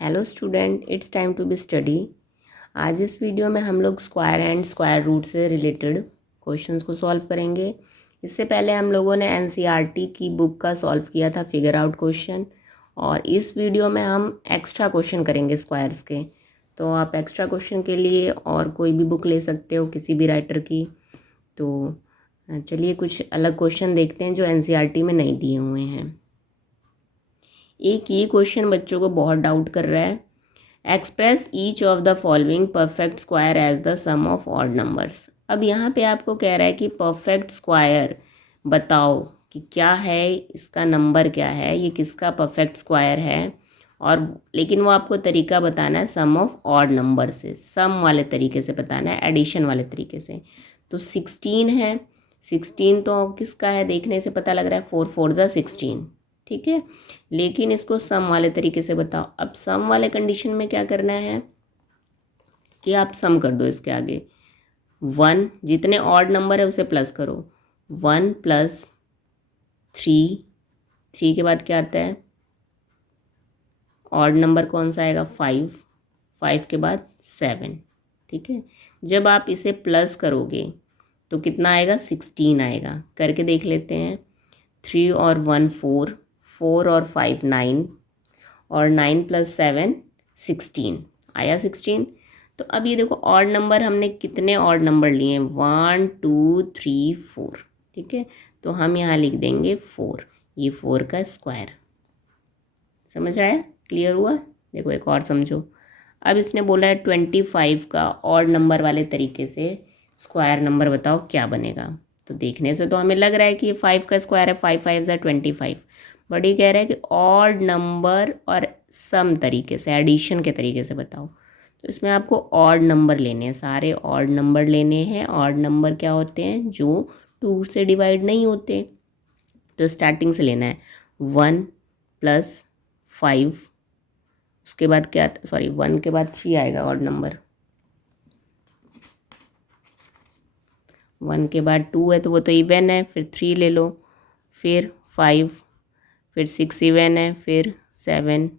Hello student, it's time to be study. आज इस video में हम लोग स्क्वायर एंड स्क्वायर रूट से रिलेटेड क्वेश्चंस को सॉल्व करेंगे। इससे पहले हम लोगों ने एनसीईआरटी की बुक का सॉल्व किया था फिगर आउट क्वेश्चन, और इस वीडियो में हम एक्स्ट्रा क्वेश्चन करेंगे स्क्वायर्स के। तो आप एक्स्ट्रा क्वेश्चन के लिए और कोई भी बुक ले सकते हो किसी भी राइटर की। तो चलिए कुछ अलग क्वेश्चन देखते हैं जो एनसीईआरटी में नहीं दिए हुए हैं। एक ये क्वेश्चन बच्चों को बहुत डाउट कर रहा है। Express each of the following perfect square as the sum of odd numbers. अब यहाँ पे आपको कह रहा है कि परफेक्ट स्क्वायर बताओ कि क्या है, इसका नंबर क्या है, ये किसका परफेक्ट स्क्वायर है। और लेकिन वो आपको तरीका बताना है सम ऑफ ऑड नंबर से, सम वाले तरीके से बताना है, एडिशन वाले तरीके से। तो 16 है, 16 तो किसका है देखने से पता लग रहा है, 4 4 ज़ा 16, ठीक है। लेकिन इसको सम वाले तरीके से बताओ। अब सम वाले कंडीशन में क्या करना है कि आप सम कर दो इसके आगे 1, जितने ऑड नंबर है उसे प्लस करो। 1 + 3, 3 के बाद क्या आता है, ऑड नंबर कौन सा आएगा, 5, 5 के बाद 7, ठीक है। जब आप इसे प्लस करोगे तो कितना आएगा, 16 आएगा। करके देख लेते हैं। 3 और 1 4, 4 और 5 9, और 9 + 7 16 आया 16। तो अब ये देखो ऑड नंबर हमने कितने ऑड नंबर लिए हैं, 1 2 3 4, ठीक है। तो हम यहाँ लिख देंगे 4, ये 4 का स्क्वायर। समझ आया, क्लियर हुआ। देखो एक और समझो। अब इसने बोला है 25 का ऑड नंबर वाले तरीके से स्क्वायर नंबर बताओ क्या बनेगा। तो देखने से तो हमें लग रहा है कि ये 5 का स्क्वायर है, 5 5 ज़ा 25, बट ये कह रहा है कि ऑड नंबर और सम तरीके से, एडिशन के तरीके से बताओ। तो इसमें आपको ऑड नंबर लेने हैं, सारे ऑड नंबर लेने हैं। ऑड नंबर क्या होते हैं, जो 2 से डिवाइड नहीं होते। तो स्टार्टिंग से लेना है 1 + 5, उसके बाद क्या, सॉरी 1 के बाद 3 आएगा ऑड नंबर। 1 के बाद 2 है तो वो तो इवन है, फिर 3 ले लो, फिर 5, फिर 6 इवन है, फिर 7,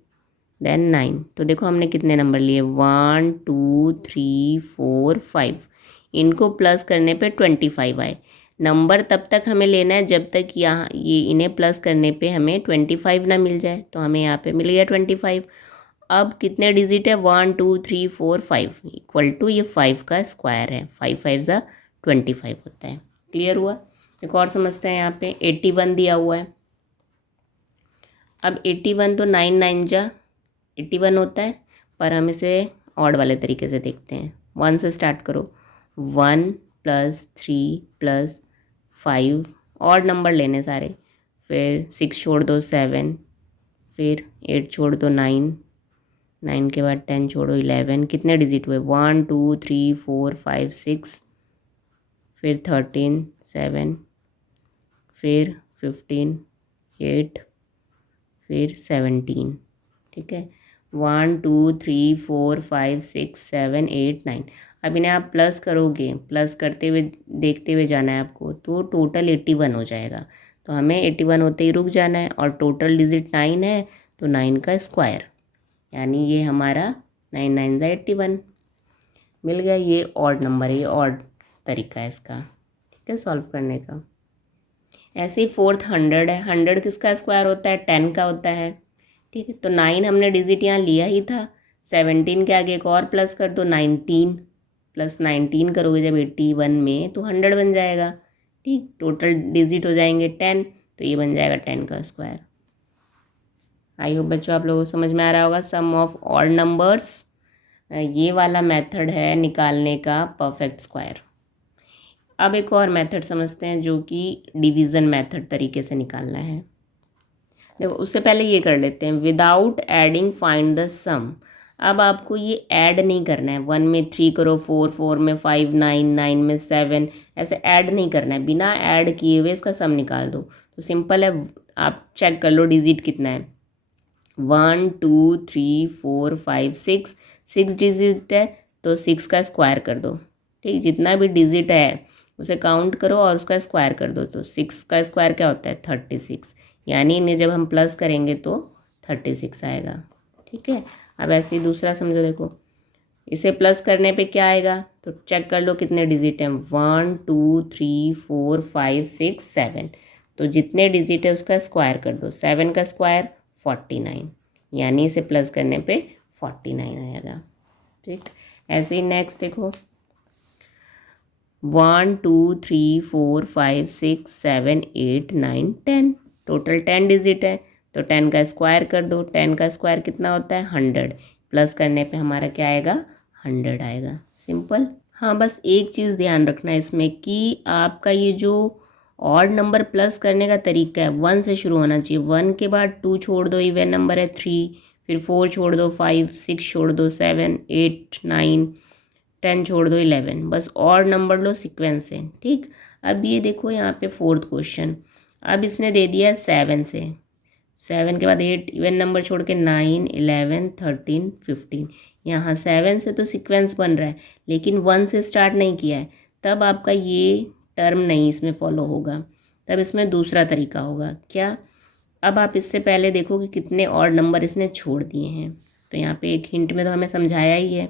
देन 9। तो देखो हमने कितने नंबर लिए, 1 2 3 4 5। इनको प्लस करने पे 25 आए। नंबर तब तक हमें लेना है जब तक यहाँ ये इन्हें प्लस करने पे हमें 25 ना मिल जाए। तो हमें यहाँ पे मिल गया 25। अब कितने डिजिट है, 1 2 3 4 5 इक्वल टू ये 5 का स्क्वायर है, 5 5 ज़ा 25 होता है। क्लियर हुआ। एक और समझते हैं। यहाँ पे 81 दिया हुआ है। अब 81 तो 9 9 ज़ा 81 होता है, पर हम इसे ऑड वाले तरीके से देखते हैं। 1 से स्टार्ट करो, 1 + 3 + 5, ऑड नंबर लेने सारे। फिर 6 छोड़ दो 7, फिर 8 छोड़ दो 9, 9 के बाद 10 छोड़ो 11। कितने डिजिट हुए, 1 2 3 4 5 6, फिर 13 7, फिर 15 8, फिर 17, ठीक है। 1 2 3 4 5 6 7 8 9। अब इन्हें आप प्लस करोगे, प्लस करते हुए देखते हुए जाना है आपको, तो टोटल 81 हो जाएगा। तो हमें 81 होते ही रुक जाना है, और टोटल डिजिट 9 है तो 9 का स्क्वायर, यानी ये हमारा 9 9 ज़ा 81 मिल गया। ये ऑड नंबर है, ये ऑड तरीका है इसका, ठीक है, सॉल्व करने का। ऐसे ही 4th 100 है। 100 किसका स्क्वायर होता है, 10 का होता है, ठीक है। तो 9 हमने डिजिट यहाँ लिया ही था। 17 के आगे एक और प्लस कर दो, 19 + 19 करोगे जब 81 में तो 100 बन जाएगा, ठीक। टोटल डिजिट हो जाएंगे 10, तो ये बन जाएगा 10 का स्क्वायर। आई होप बच्चों आप लोगों को समझ में आ रहा होगा। सम ऑफ ऑड नंबर्स, ये वाला मेथड है निकालने का परफेक्ट स्क्वायर। अब एक और मेथड समझते हैं जो कि डिवीज़न मेथड तरीके से निकालना है। देखो उससे पहले ये कर लेते हैं, विदाउट एडिंग फाइंड द सम। अब आपको ये ऐड नहीं करना है, 1 में 3 करो, 4 4 में 5 9 9 में 7, ऐसे ऐड नहीं करना है। बिना ऐड किए हुए इसका सम निकाल दो। तो सिंपल है, आप चेक कर लो डिजिट कितना है, 1 2 3 4 5 6, 6 डिजिट है तो 6 का स्क्वायर कर दो, ठीक। जितना भी डिजिट है उसे काउंट करो और उसका स्क्वायर कर दो। तो 6 का स्क्वायर क्या होता है, 36, यानी इन्हें जब हम प्लस करेंगे तो 36 आएगा, ठीक है। अब ऐसे ही दूसरा समझो, देखो इसे प्लस करने पे क्या आएगा, तो चेक कर लो कितने डिजिट हैं, 1 2 3 4 5 6 7। तो जितने डिजिट है उसका स्क्वायर कर दो, 7 का स्क्वायर 49, यानी इसे प्लस करने पे 49 आएगा। ठीक, ऐसे ही नेक्स्ट देखो 1 2 3 4 5 6 7 8 9 10, टोटल 10 डिजिट है। तो 10 का स्क्वायर कर दो, 10 का स्क्वायर कितना होता है 100, प्लस करने पे हमारा क्या आएगा 100 आएगा। सिंपल। हाँ, बस एक चीज़ ध्यान रखना है इसमें कि आपका ये जो ऑड नंबर प्लस करने का तरीका है 1 से शुरू होना चाहिए। 1 के बाद 2 छोड़ दो, इवन नंबर है 3, फिर 4 छोड़ दो, 5 6 छोड़ दो, 7 8 9 10 छोड़ दो, 11। बस ऑड नंबर लो सीक्वेंस से। ठीक, अब ये देखो यहाँ पे फोर्थ क्वेश्चन, अब इसने दे दिया 7 से, 7 के बाद 8, इवन नंबर छोड़ के 9 11 13 15। यहाँ 7 से तो सीक्वेंस बन रहा है लेकिन 1 से स्टार्ट नहीं किया है, तब आपका ये टर्म नहीं इसमें फॉलो होगा। तब इसमें दूसरा तरीका होगा। क्या, अब आप इससे पहले देखो कि कितने ऑड नंबर इसने छोड़ दिए हैं। तो यहाँ पे एक हिंट में तो हमें समझाया ही है,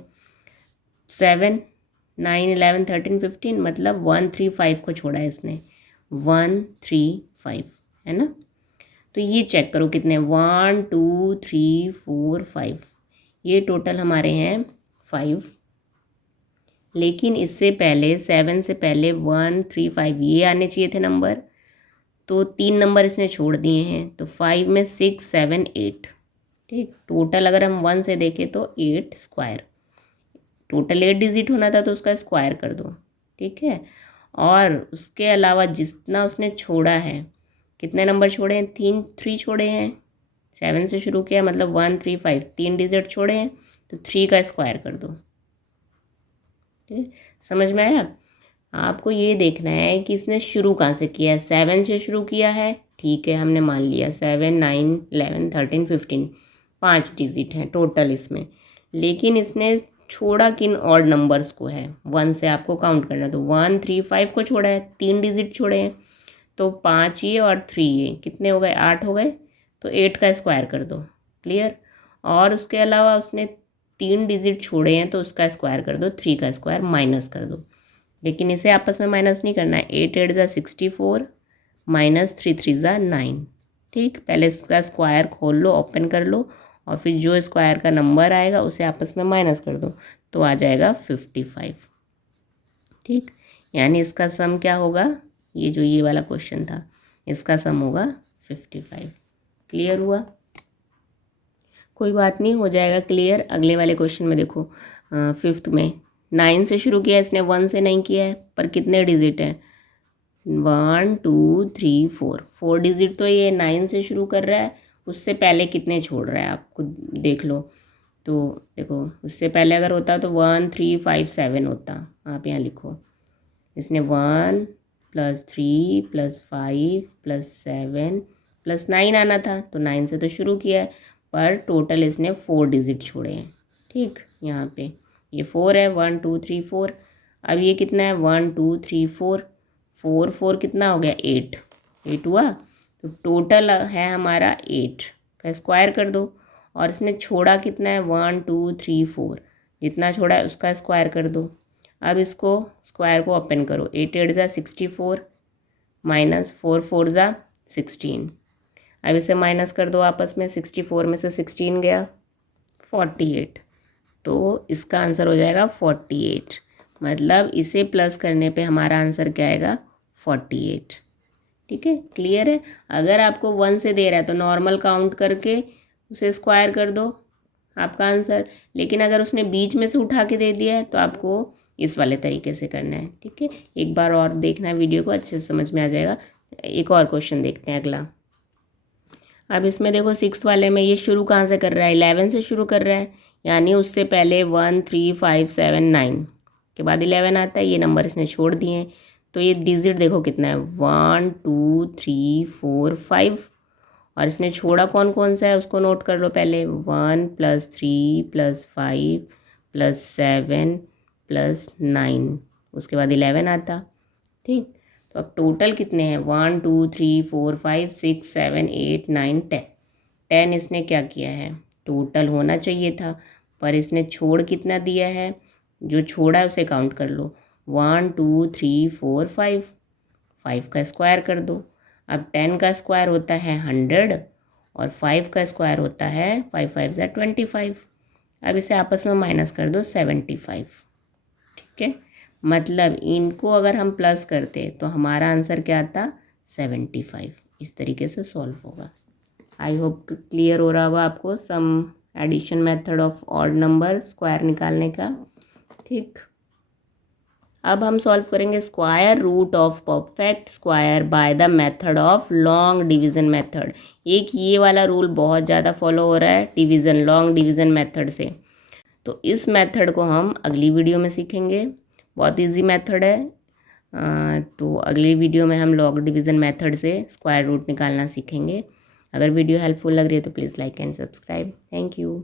7 9 11 13 15, मतलब 1 3 5 को छोड़ा है इसने, 1 3 5, है ना। तो ये चेक करो कितने, 1 2 3 4 5, ये टोटल हमारे हैं 5। लेकिन इससे पहले 7 से पहले 1 3 5 ये आने चाहिए थे नंबर, तो 3 नंबर इसने छोड़ दिए हैं। तो 5 में 6 7 8। ठीक, टोटल अगर हम 1 से देखें तो 8 स्क्वायर, टोटल 8 डिजिट होना था तो उसका स्क्वायर कर दो। ठीक है, और उसके अलावा जितना उसने छोड़ा है, कितने नंबर छोड़े हैं, 3 छोड़े हैं। 7 से शुरू किया मतलब 1 3 5, 3 डिजिट छोड़े हैं, तो 3 का स्क्वायर कर दो। ठीक, समझ में आया। आपको ये देखना है कि इसने शुरू कहाँ से किया है। 7 से शुरू किया है, ठीक है, हमने मान लिया 7 9 11 13 15, 5 डिजिट हैं टोटल इसमें। लेकिन इसने छोड़ा किन ऑड नंबर्स को है, 1 से आपको काउंट करना। तो 1 3 5 को छोड़ा है, 3 डिजिट छोड़े हैं, तो 5 ये और 3 ये कितने हो गए, 8 हो गए। तो 8 का स्क्वायर कर दो। क्लियर। और उसके अलावा उसने 3 डिजिट छोड़े हैं, तो उसका स्क्वायर कर दो, 3 का स्क्वायर माइनस कर दो। लेकिन इसे आपस में माइनस नहीं करना है। 8 8 ज़ा 64 माइनस 3 3 ज़ा 9। ठीक, पहले इसका स्क्वायर खोल लो, ओपन कर लो, और फिर जो स्क्वायर का नंबर आएगा उसे आपस में माइनस कर दो, तो आ जाएगा 55। ठीक, यानी इसका सम क्या होगा, ये जो ये वाला क्वेश्चन था इसका सम होगा 55। क्लियर हुआ। कोई बात नहीं, हो जाएगा क्लियर। अगले वाले क्वेश्चन में देखो, 5th में 9 से शुरू किया इसने, 1 से नहीं किया है, पर कितने डिजिट हैं, 1 2 3 4, 4 डिजिट तो ये 9 से शुरू कर रहा है। उससे पहले कितने छोड़ रहा है आपको देख लो। तो देखो उससे पहले अगर होता तो 1 3 5 7 होता, आप यहाँ लिखो। इसने 1 + 3 + 5 + 7 + 9 आना था, तो 9 से तो शुरू किया है, पर टोटल इसने 4 डिजिट छोड़े हैं। ठीक, यहाँ पे ये 4 है, 1 2 3 4। अब ये कितना है, 1 2 3 4, 4 4 कितना हो गया, 8 8 हुआ। तो टोटल है हमारा 8 का स्क्वायर कर दो। और इसने छोड़ा कितना है, 1 2 3 4, जितना छोड़ा है उसका स्क्वायर कर दो। अब इसको स्क्वायर को ओपन करो, 8 8 ज़ा 64 माइनस 4 4 ज़ा 16। अब इसे माइनस कर दो आपस में, 64 में से 16 गया 48, तो इसका आंसर हो जाएगा 48। मतलब इसे प्लस करने पे हमारा आंसर क्या आएगा, 48। ठीक है, क्लियर है। अगर आपको 1 से दे रहा है तो नॉर्मल काउंट करके उसे स्क्वायर कर दो, आपका आंसर। लेकिन अगर उसने बीच में से उठा के दे दिया है तो आपको इस वाले तरीके से करना है। ठीक है, एक बार और देखना वीडियो को, अच्छे से समझ में आ जाएगा। एक और क्वेश्चन देखते हैं अगला। अब इसमें देखो 6 वाले में ये शुरू कहाँ से कर रहा है, 11 से शुरू कर रहा है, यानी उससे पहले 1 3 5 7 9 के बाद 11 आता है। ये नंबर इसने छोड़ दिए हैं, तो ये डिजिट देखो कितना है, 1 2 3 4 5। और इसने छोड़ा कौन कौन सा है उसको नोट कर लो पहले, 1 + 3 + 5 + 7 + 9, उसके बाद 11 आता। ठीक, तो अब टोटल कितने हैं, 1 2 3 4 5 6 7 8 9 10। 10 इसने क्या किया है, टोटल होना चाहिए था, पर इसने छोड़ कितना दिया है, जो छोड़ा है उसे काउंट कर लो। 1 2 3 4 5, 5 का स्क्वायर कर दो। अब 10 का स्क्वायर होता है 100 और 5 का स्क्वायर होता है 5 5 ज़ा 25। अब इसे आपस में माइनस कर दो 75। ठीक है, मतलब इनको अगर हम प्लस करते तो हमारा आंसर क्या आता, 75। इस तरीके से सॉल्व होगा। आई होप क्लियर हो रहा होगा आपको sum addition method of odd number square निकालने का। ठीक, अब हम सॉल्व करेंगे square root of perfect square by the method of long division method. एक ये वाला रूल बहुत ज़्यादा फॉलो हो रहा है डिवीज़न, लॉन्ग डिवीज़न मेथड से, तो इस मेथड को हम अगली वीडियो में सीखेंगे। बहुत इजी मेथड है। तो अगली वीडियो में हम लॉन्ग डिवीज़न मेथड से स्क्वायर रूट निकालना सीखेंगे। अगर वीडियो हेल्पफुल लग रही है तो please like and subscribe. Thank you.